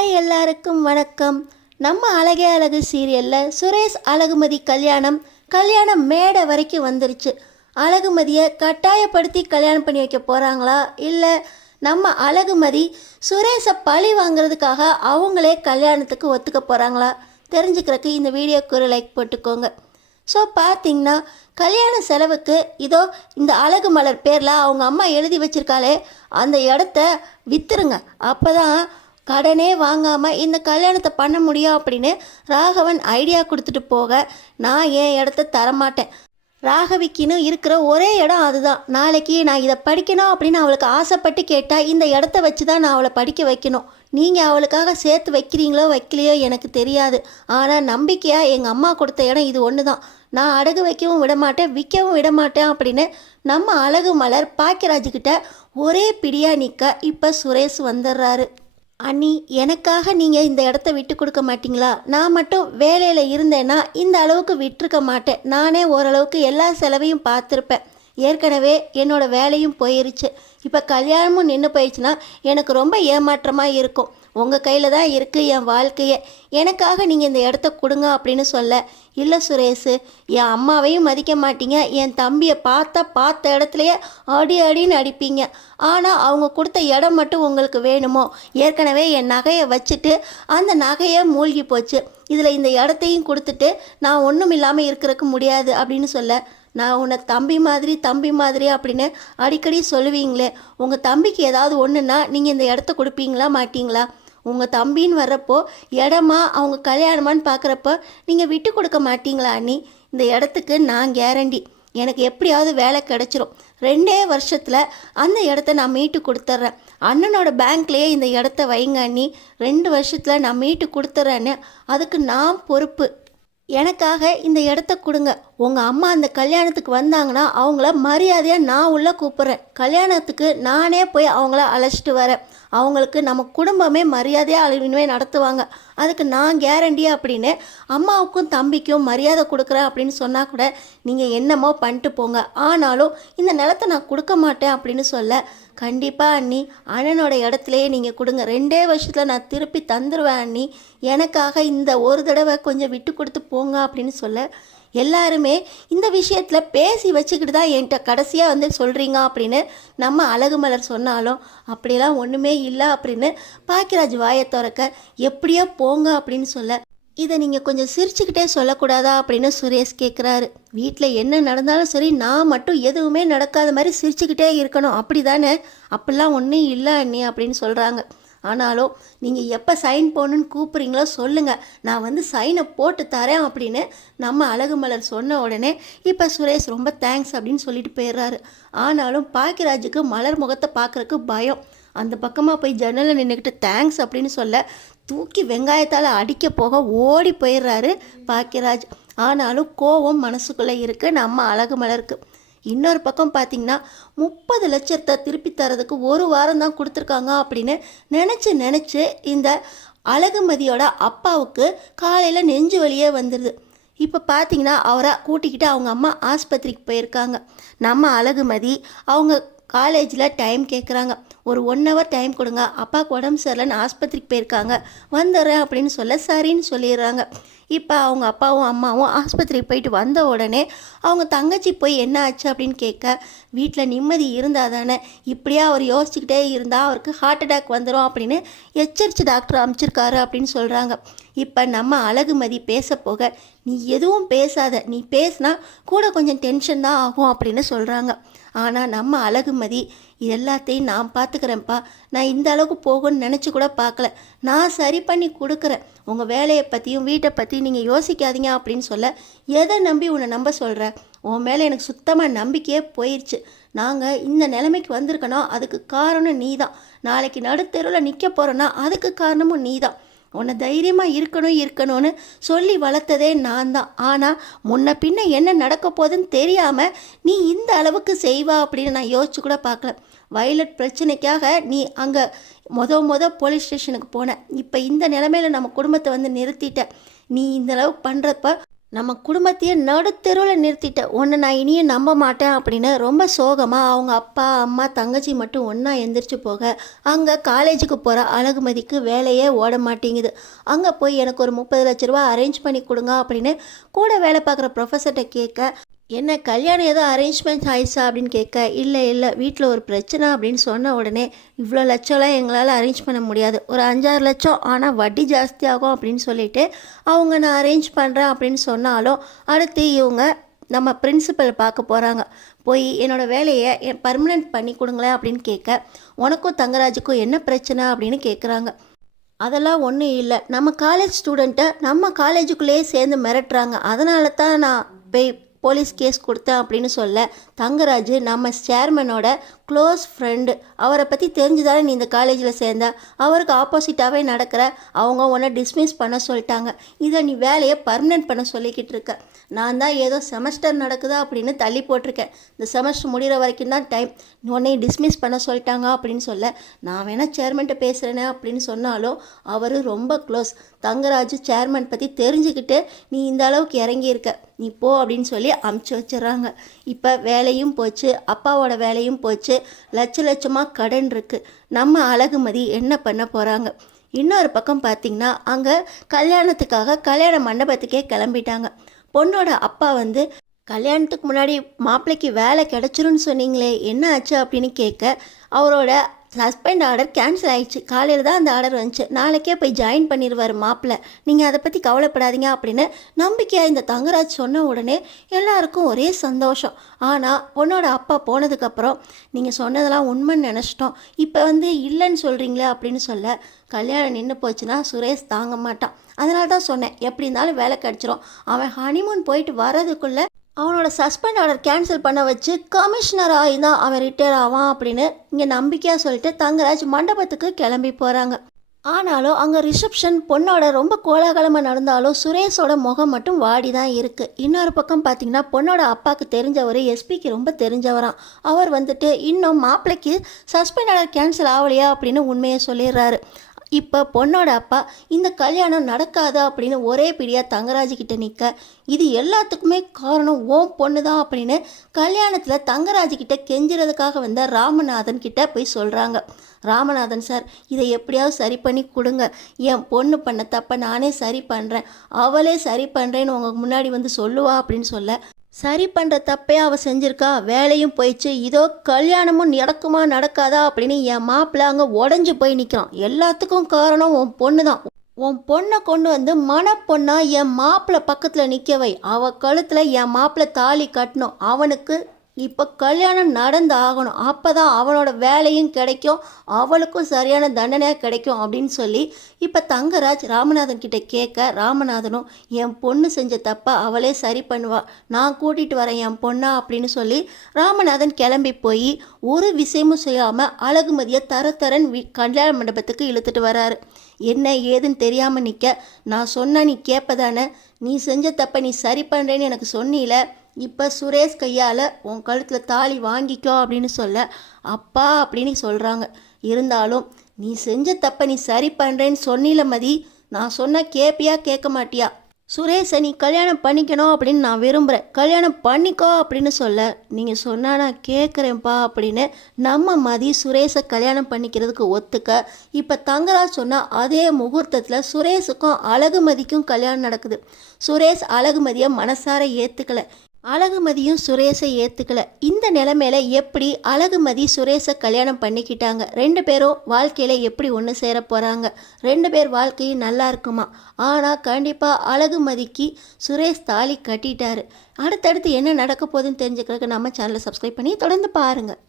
Hi எல்லாருக்கும் வணக்கம். நம்ம அழகே அழகு சீரியலில் சுரேஷ் அழகுமதி கல்யாணம் மேடை வரைக்கும் வந்துருச்சு. அழகுமதியை கட்டாயப்படுத்தி கல்யாணம் பண்ணி வைக்க போகிறாங்களா, இல்லை நம்ம அழகுமதி சுரேஷை பழி வாங்குறதுக்காக அவங்களே கல்யாணத்துக்கு ஒத்துக்க போகிறாங்களா தெரிஞ்சுக்கிறதுக்கு இந்த வீடியோக்கு ஒரு லைக் போட்டுக்கோங்க. ஸோ பார்த்திங்கன்னா கல்யாண செலவுக்கு இதோ இந்த அழகு மலர் பேரில் அவங்க அம்மா எழுதி வச்சிருக்காளே அந்த இடத்த விற்றுருங்க, அப்போ தான் கடனே வாங்காமல் இந்த கல்யாணத்தை பண்ண முடியும் அப்படின்னு ராகவன் ஐடியா கொடுத்துட்டு போக, நான் என் இடத்த தரமாட்டேன். ராகவிக்குன்னு இருக்கிற ஒரே இடம் அதுதான். நாளைக்கு நான் இதை படிக்கணும் அப்படின்னு அவளுக்கு ஆசைப்பட்டு கேட்டால் இந்த இடத்த வச்சு தான் நான் அவளை படிக்க வைக்கணும். நீங்கள் அவளுக்காக சேர்த்து வைக்கிறீங்களோ வைக்கலையோ எனக்கு தெரியாது. ஆனால் நம்பிக்கையாக எங்கள் அம்மா கொடுத்த இடம் இது ஒன்று தான். நான் அடகு வைக்கவும் விடமாட்டேன், விற்கவும் விடமாட்டேன் அப்படின்னு நம்ம அழகு மலர் பாக்கியராஜுக்கிட்ட ஒரே பிடியாக நிற்க இப்போ சுரேஷ் வந்துடுறாரு. அண்ணி, எனக்காக நீங்கள் இந்த இடத்த விட்டு கொடுக்க மாட்டிங்களா? நான் மட்டும் வேலையில் இருந்தேன்னா இந்த அளவுக்கு விட்டுருக்க மாட்டேன். நானே ஓரளவுக்கு எல்லா செலவையும் பார்த்துருப்பேன். ஏற்கனவே என்னோடய வேலையும் போயிருச்சு. இப்போ கல்யாணமும் நின்று போயிடுச்சுன்னா எனக்கு ரொம்ப ஏமாற்றமாக இருக்கும். உங்கள் கையில் தான் இருக்குது என் வாழ்க்கையை. எனக்காக நீங்கள் இந்த இடத்த கொடுங்க அப்படின்னு சொல்ல, இல்லை சுரேஷு, என் அம்மாவையும் மதிக்க மாட்டீங்க, என் தம்பியை பார்த்த இடத்துலையே அடின்னு அடிப்பீங்க. ஆனால் அவங்க கொடுத்த இடம் மட்டும் உங்களுக்கு வேணுமோ? ஏற்கனவே என் நகையை வச்சுட்டு அந்த நகையை மூழ்கி போச்சு. இதில் இந்த இடத்தையும் கொடுத்துட்டு நான் ஒன்றும் இல்லாமல் இருக்கிறதுக்கு முடியாது அப்படின்னு சொல்ல, நான் உன்னை தம்பி மாதிரி அப்படின்னு அடிக்கடி சொல்லுவீங்களே, உங்கள் தம்பிக்கு ஏதாவது ஒன்றுன்னா நீங்கள் இந்த இடத்த கொடுப்பீங்களா மாட்டீங்களா? உங்கள் தம்பின்னு வர்றப்போ இடமா அவங்க கல்யாணமான்னு பார்க்குறப்போ நீங்கள் விட்டு கொடுக்க மாட்டீங்களா அண்ணி? இந்த இடத்துக்கு நான் கேரண்டி, எனக்கு எப்படியாவது வேலை கிடச்சிரும். 2 வருஷத்தில் அந்த இடத்த நான் மீட்டு கொடுத்துட்றேன். அண்ணனோட பேங்க்லேயே இந்த இடத்த வைங்க அண்ணி, 2 வருஷத்தில் நான் மீட்டு கொடுத்துட்றேன்னு. அதுக்கு நான் பொறுப்பு. எனக்காக இந்த இடத்த கொடுங்க. உங்கள் அம்மா அந்த கல்யாணத்துக்கு வந்தாங்கன்னா அவங்கள மரியாதையாக நான் உள்ளே கூப்பிட்றேன். கல்யாணத்துக்கு நானே போய் அவங்கள அழைச்சிட்டு வரேன். அவங்களுக்கு நம்ம குடும்பமே மரியாதையாக இனிமே நடத்துவாங்க. அதுக்கு நான் கேரண்டி அப்படின்னு அம்மாவுக்கும் தம்பிக்கும் மரியாதை கொடுக்குறேன் அப்படின்னு சொன்னால் கூட நீங்கள் என்னமோ பண்ணிட்டு போங்க, ஆனாலும் இந்த நிலத்தை நான் கொடுக்க மாட்டேன் அப்படின்னு சொல்ல, கண்டிப்பாக அண்ணி, அண்ணனோட இடத்துலையே நீங்கள் கொடுங்க. 2 வருஷத்தில் நான் திருப்பி தந்துடுவேன் அண்ணி. எனக்காக இந்த ஒரு தடவை கொஞ்சம் விட்டு கொடுத்து போங்க அப்படின்னு சொல்ல, எல்லாருமே இந்த விஷயத்தில் பேசி வச்சுக்கிட்டு தான் என்கிட்ட கடைசியாக வந்து சொல்கிறீங்க அப்படின்னு நம்ம அழகு மலர் சொன்னாலும், அப்படியெல்லாம் ஒன்றுமே இல்லை அப்படின்னு பாக்கியராஜ் வாயை திறக்க, எப்படியோ போங்க அப்படின்னு சொல்ல, இதை நீங்கள் கொஞ்சம் சிரிச்சுக்கிட்டே சொல்லக்கூடாதா அப்படின்னு சுரேஷ் கேட்குறாரு. வீட்டில் என்ன நடந்தாலும் சரி, நான் மட்டும் எதுவுமே நடக்காத மாதிரி சிரிச்சுக்கிட்டே இருக்கணும், அப்படி தானே? அப்படிலாம் ஒன்றும் இல்லை அண்ணி அப்படின்னு சொல்கிறாங்க. ஆனாலும் நீங்கள் எப்போ சைன் போடணுன்னு கூப்பிட்றீங்களோ சொல்லுங்கள், நான் வந்து சைனை போட்டு தரேன் அப்படின்னு நம்ம அழகு மலர் சொன்ன உடனே இப்போ சுரேஷ் ரொம்ப தேங்க்ஸ் அப்படின்னு சொல்லிட்டு போயிடுறாரு. ஆனாலும் பாக்கியராஜுக்கு மலர் முகத்தை பார்க்குறக்கு பயம். அந்த பக்கமாக போய் ஜன்னலில் நின்றுக்கிட்டு தேங்க்ஸ் அப்படின்னு சொல்ல, தூக்கி வெங்காயத்தால் அடிக்க போக ஓடி போயிடுறாரு பாக்கியராஜ். ஆனாலும் கோவம் மனசுக்குள்ளே இருக்குது நம்ம அழகு மலருக்கு. இன்னொரு பக்கம் பார்த்திங்கன்னா 30 லட்சத்தை திருப்பி தரதுக்கு 1 வாரம் தான் கொடுத்துருக்காங்க அப்படின்னு நினச்சி இந்த அழகுமதியோட அப்பாவுக்கு காலையில் நெஞ்சு வலியே வந்துடுது. இப்போ பார்த்திங்கன்னா அவரை கூட்டிக்கிட்டு அவங்க அம்மா ஆஸ்பத்திரிக்கு போயிருக்காங்க. நம்ம அழகுமதி அவங்க காலேஜில் டைம் கேட்குறாங்க. ஒரு 1 ஹவர் டைம் கொடுங்க, அப்பாவுக்கு உடம்பு சரியில்லைன்னு ஆஸ்பத்திரிக்கு போயிருக்காங்க, வந்துடுறேன் அப்படின்னு சொல்ல சரின்னு சொல்லிடுறாங்க. இப்போ அவங்க அப்பாவும் அம்மாவும் ஆஸ்பத்திரிக்கு போயிட்டு வந்த உடனே அவங்க தங்கச்சி போய் என்ன ஆச்சு அப்படின்னு கேட்க, வீட்டில் நிம்மதி இருந்தால் தானே, இப்படியே அவர் யோசிச்சுக்கிட்டே இருந்தால் அவருக்கு ஹார்ட் அட்டாக் வந்துடும் அப்படின்னு எச்சரித்து டாக்டர் அனுப்பிச்சிருக்காரு அப்படின்னு சொல்கிறாங்க. இப்போ நம்ம அழகுமதி பேச போக, நீ எதுவும் பேசாத, நீ பேசினா கூட கொஞ்சம் டென்ஷன் தான் ஆகும் அப்படின்னு சொல்கிறாங்க. ஆனால் நம்ம அழகுமதி, இது எல்லாத்தையும் நான் பார்த்துக்கிறேன்ப்பா, நான் இந்த அளவுக்கு போகணும்னு நினச்சி கூட பார்க்கல, நான் சரி பண்ணி கொடுக்குறேன், உங்கள் வேலையை பற்றியும் வீட்டை பற்றியும் நீங்கள் யோசிக்காதீங்க அப்படின்னு சொல்ல, எதை நம்பி உன்னை நம்ப சொல்கிற? உன் மேலே எனக்கு சுத்தமாக நம்பிக்கையே போயிடுச்சு. நாங்கள் இந்த நிலைமைக்கு வந்திருக்கணும், அதுக்கு காரணம் நீ தான். நாளைக்கு நடுத்தெருவில் நிற்க போகிறோன்னா அதுக்கு காரணமும் நீ தான். உன்னை தைரியமாக இருக்கணும்னு சொல்லி வளர்த்ததே நான் தான். ஆனால் முன்ன பின்ன என்ன நடக்க போகுதுன்னு தெரியாமல் நீ இந்த அளவுக்கு செய்வா அப்படின்னு நான் யோசிச்சு கூட பார்க்கல. வயலட் பிரச்சனைக்காக நீ அங்கே போலீஸ் ஸ்டேஷனுக்கு போன. இப்போ இந்த நிலைமையில் நம்ம குடும்பத்தை வந்து நிறுத்திட்ட. நீ இந்த அளவுக்கு பண்ணுறப்ப நம்ம குடும்பத்தையே நடுத்தெருவில் நிறுத்திட்ட உன்னை நான் இனியும் நம்ப மாட்டேன் அப்படின்னு ரொம்ப சோகமாக அவங்க அப்பா அம்மா தங்கச்சி மட்டும் ஒன்றா எந்திரிச்சு போக அங்கே காலேஜுக்கு போகிற அழகுமதிக்கு வேலையே ஓட மாட்டேங்குது. அங்கே போய் எனக்கு ஒரு 30 லட்ச ரூபா அரேஞ்ச் பண்ணி கொடுங்க அப்படின்னு கூட வேலை பார்க்குற ப்ரொஃபஸர்கிட்ட கேட்க, என்ன கல்யாணம் ஏதோ அரேஞ்ச்மெண்ட் ஆயிடுச்சா அப்படின்னு கேட்க, இல்லை இல்லை வீட்டில் ஒரு பிரச்சனை அப்படின்னு சொன்ன உடனே, இவ்வளோ லட்சம்லாம் எங்களால் அரேஞ்ச் பண்ண முடியாது, ஒரு 5-6 லட்சம், ஆனால் வட்டி ஜாஸ்தியாகும் அப்படின்னு சொல்லிட்டு அவங்க நான் அரேஞ்ச் பண்ணுறேன் அப்படின்னு சொன்னாலும் அடுத்து இவங்க நம்ம பிரின்சிபல் பார்க்க போகிறாங்க. போய் என்னோடய வேலையை பர்மனெண்ட் பண்ணி கொடுங்களேன் அப்படின்னு கேட்க, உனக்கும் தங்கராஜுக்கும் என்ன பிரச்சனை அப்படின்னு கேட்குறாங்க. அதெல்லாம் ஒன்றும் இல்லை, நம்ம காலேஜ் ஸ்டூடெண்ட்டை நம்ம காலேஜுக்குள்ளேயே சேர்ந்து மிரட்டுறாங்க, அதனால தான் நான் போய் போலீஸ் கேஸ் கொடுத்தேன் அப்படின்னு சொல்ல, தங்கராஜ் நம்ம சேர்மனோட க்ளோஸ் ஃப்ரெண்டு, அவரை பற்றி தெரிஞ்சுதானே நீ இந்த காலேஜில் சேர்ந்த, அவருக்கு ஆப்போசிட்டாகவே நடக்கிற, அவங்க உன்னை டிஸ்மிஸ் பண்ண சொல்லிட்டாங்க, இதை நீ வேலையை பர்மனெண்ட் பண்ண சொல்லிக்கிட்டு இருக்க. நான் தான் ஏதோ செமஸ்டர் நடக்குதா அப்படின்னு தள்ளி போட்டிருக்கேன், இந்த செமஸ்டர் முடிகிற வரைக்கும் தான் டைம், உன்னை டிஸ்மிஸ் பண்ண சொல்லிட்டாங்க அப்படின்னு சொல்ல, நான் வேணால் சேர்மன்ட்ட பேசுகிறேனே அப்படின்னு சொன்னாலும் அவர் ரொம்ப க்ளோஸ். தங்கராஜ் சேர்மன் பற்றி தெரிஞ்சுக்கிட்டு நீ இந்த அளவுக்கு இறங்கியிருக்க, நீ போ அப்படின்னு சொல்லி அமுச்சு வச்சிடறாங்க. இப்போ வேலையும் போச்சு, அப்பாவோட வேலையும் போச்சு, லட்சமாக கடன் இருக்குது. நம்ம அழகுமதி என்ன பண்ண போகிறாங்க? இன்னொரு பக்கம் பார்த்திங்கன்னா அங்கே கல்யாணத்துக்காக கல்யாண மண்டபத்துக்கே கிளம்பிட்டாங்க. பொண்ணோட அப்பா வந்து, கல்யாணத்துக்கு முன்னாடி மாப்பிள்ளைக்கு வேலை கிடச்சிருன்னு சொன்னீங்களே என்ன ஆச்சு அப்படின்னு கேட்க, அவரோட ஹஸ்பண்ட் ஆர்டர் கேன்சல் ஆயிடுச்சு, காலையில் தான் அந்த ஆர்டர் வந்துச்சு, நாளைக்கே போய் ஜாயின் பண்ணிடுவார் மாப்பிள்ளை, நீங்கள் அதை பற்றி கவலைப்படாதீங்க அப்படின்னு நம்பிக்கையாக இந்த தங்கராஜ் சொன்ன உடனே எல்லாருக்கும் ஒரே சந்தோஷம். ஆனால் பொண்ணோட அப்பா போனதுக்கப்புறம், நீங்கள் சொன்னதெல்லாம் உண்மைன்னு நினச்சிட்டோம், இப்போ வந்து இல்லைன்னு சொல்கிறீங்களே அப்படின்னு சொல்ல, கல்யாணம் நின்று போச்சுன்னா சுரேஷ் தாங்க மாட்டான், அதனால தான் சொன்னேன் எப்படி இருந்தாலும் வேலை கிடச்சிரும், அவன் ஹனிமூன் போயிட்டு வர்றதுக்குள்ளே அவனோட சஸ்பெண்ட் ஆர்டர் கேன்சல் பண்ண வச்சு கமிஷனர் ஆகி தான் அவன் ரிட்டையர் ஆவான் அப்படின்னு இங்கே நம்பிக்கையாக சொல்லிட்டு தங்கராஜ் மண்டபத்துக்கு கிளம்பி போகிறாங்க. ஆனாலும் அங்கே ரிசப்ஷன் பொண்ணோட ரொம்ப கோலாகலமாக நடந்தாலும் சுரேஷோட முகம் மட்டும் வாடி தான் இருக்குது. இன்னொரு பக்கம் பார்த்திங்கன்னா பொண்ணோட அப்பாவுக்கு தெரிஞ்சவர், எஸ்பிக்கு ரொம்ப தெரிஞ்சவராம், அவர் வந்துட்டு இன்னும் மாப்பிள்ளைக்கு சஸ்பெண்ட் ஆர்டர் கேன்சல் ஆகலையா அப்படின்னு உண்மையை சொல்லிடுறாரு. இப்போ பொண்ணோட அப்பா இந்த கல்யாணம் நடக்காது அப்படின்னு ஒரே பிடியாக தங்கராஜ்கிட்ட நிற்க, இது எல்லாத்துக்குமே காரணம் ஓம் பொண்ணு தான் அப்படின்னு கல்யாணத்தில் தங்கராஜ்கிட்ட கெஞ்சுறதுக்காக வந்த ராமநாதன் கிட்ட போய் சொல்கிறாங்க. ராமநாதன் சார், இதை எப்படியாவது சரி பண்ணி கொடுங்க, என் பொண்ணு பண்ண தப்பை நானே சரி பண்ணுறேன், அவளே சரி பண்ணுறேன்னு உங்கள் முன்னாடி வந்து சொல்லுவா அப்படின்னு சொல்ல, சரி பண்ணுற தப்பே அவள் செஞ்சுருக்கா, வேலையும் போயிடுச்சு, இதோ கல்யாணமும் நடக்குமா நடக்காதா அப்படின்னு என் மாப்பிள்ளை அங்கே உடஞ்சி போய் நிற்கிறான், எல்லாத்துக்கும் காரணம் உன் பொண்ணு தான், உன் பொண்ணை கொண்டு வந்து மணப்பொண்ணா என் மாப்பிள்ளை பக்கத்தில் நிற்கவை, அவள் கழுத்தில் என் மாப்பிள்ளை தாலி கட்டணும், அவனுக்கு இப்போ கல்யாணம் நடந்து ஆகணும், அப்போ தான் அவனோட வேலையும் கிடைக்கும், அவளுக்கும் சரியான தண்டனையாக கிடைக்கும் அப்படின்னு சொல்லி இப்போ தங்கராஜ் ராமநாதன் கிட்ட கேட்க, ராமநாதனும் என் பொண்ணு செஞ்ச தப்பா அவளே சரி பண்ணுவா, நான் கூட்டிகிட்டு வரேன் என் பொண்ணா அப்படின்னு சொல்லி ராமநாதன் கிளம்பி போய் ஒரு விஷயமும் செய்யாமல் அழகுமதியை தரன் கல்யாண மண்டபத்துக்கு இழுத்துட்டு வராரு. என்ன ஏதுன்னு தெரியாமல் நிற்க, நான் சொன்ன நீ கேட்பதானே, நீ செஞ்ச தப்பை நீ சரி பண்ணுறேன்னு எனக்கு சொன்னீல, இப்போ சுரேஷ் கையால் உன் கழுத்தில் தாலி வாங்கிக்கோ அப்படின்னு சொல்ல, அப்பா அப்படின்னு சொல்கிறாங்க. இருந்தாலும் நீ செஞ்ச தப்பை நீ சரி பண்ணுறேன்னு சொன்னில மதி, நான் சொன்ன கேட்பியா கேட்க மாட்டியா, சுரேஷை நீ கல்யாணம் பண்ணிக்கணும் அப்படின்னு நான் விரும்புகிறேன், கல்யாணம் பண்ணிக்கோ அப்படின்னு சொல்ல, நீங்கள் சொன்னா நான் கேட்குறேன்ப்பா அப்படின்னு நம்ம மதி சுரேஷை கல்யாணம் பண்ணிக்கிறதுக்கு ஒத்துக்க, இப்போ தங்கராஜ் சொன்னால் அதே முகூர்த்தத்தில் சுரேஷுக்கும் அழகுமதிக்கும் கல்யாணம் நடக்குது. சுரேஷ் அழகுமதியை மனசார ஏற்றுக்கலை, அழகுமதியும் சுரேஷை ஏற்றுக்கல. இந்த நிலைமையில எப்படி அழகுமதி சுரேஷை கல்யாணம் பண்ணிக்கிட்டாங்க, 2 பேரும் வாழ்க்கையில் எப்படி ஒன்று சேர போகிறாங்க, 2 பேர் வாழ்க்கையும் நல்லா இருக்குமா? ஆனால் கண்டிப்பாக அழகுமதிக்கு சுரேஷ் தாலி கட்டிட்டாரு. அடுத்தடுத்து என்ன நடக்க போகுதுன்னு தெரிஞ்சுக்கிறதுக்கு நம்ம சேனலை சப்ஸ்கிரைப் பண்ணி தொடர்ந்து பாருங்கள்.